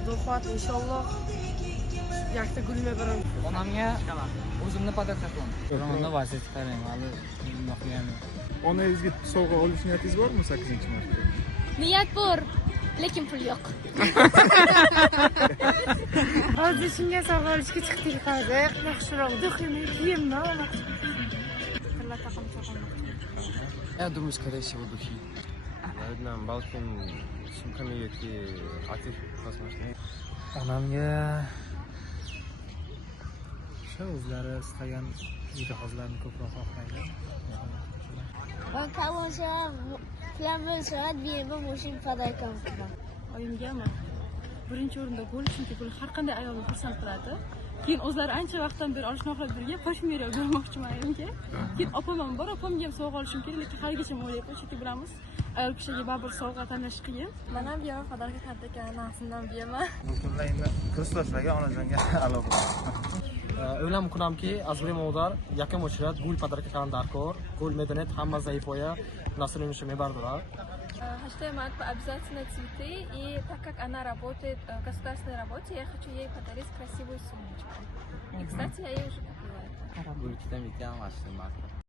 Xudo inshaalloh yakta gulma bilan. Onamga o'zimni podarka qilaman. Unda vaziyat qarang, hali bundoq qilganim. Onangizga sovg'a olish niyatingiz bormi 8-martga? Niyat bor, lekin pul yo'q. Hozir shunga sovg'a olishga chiqdik hozir. Yaxshiroq duxini kiyimni olmoqchi. Я думаю, скорее всего, духи. Нам balkim sumkani yoki atir возможно. Onamga o'sha o'zlari istagan jihozlarni ko'proq xohlaydi. Kavoncha, flamel soat biyemba moshin podarkam qilaman. Oyimgami? Birinchi o'rinda gol, chunki gol har qanday ayolni xursand qiladi. Keyin o'zlari ancha vaqtdan beri olishni xohlab yurgan poshmira bermoqchiman ayolga. Keyin opam ham bor, opamga ham sovg'a olishim kerak, lekin haligacha o'ylayapman, chunki bilamiz, ayol kishiga baribir sovg'a tanlash qiyin. Men ham beraman, podarka katta ekan, naqsimdan beraman. Bu kunlar endi kursdoshlarga onajonga aloqa. O'ylam kunamki, az время удар, яким очередь гуль подарка кардам даркор, гуль медонет ҳама заифоя, настроение мебардорад. Считаю, матка обязательно цветы, и так как она работает в государственной работе, я хочу ей подарить красивую сумочку. И, кстати, я ей уже купила это. Gul ikkita bitta ham mashina.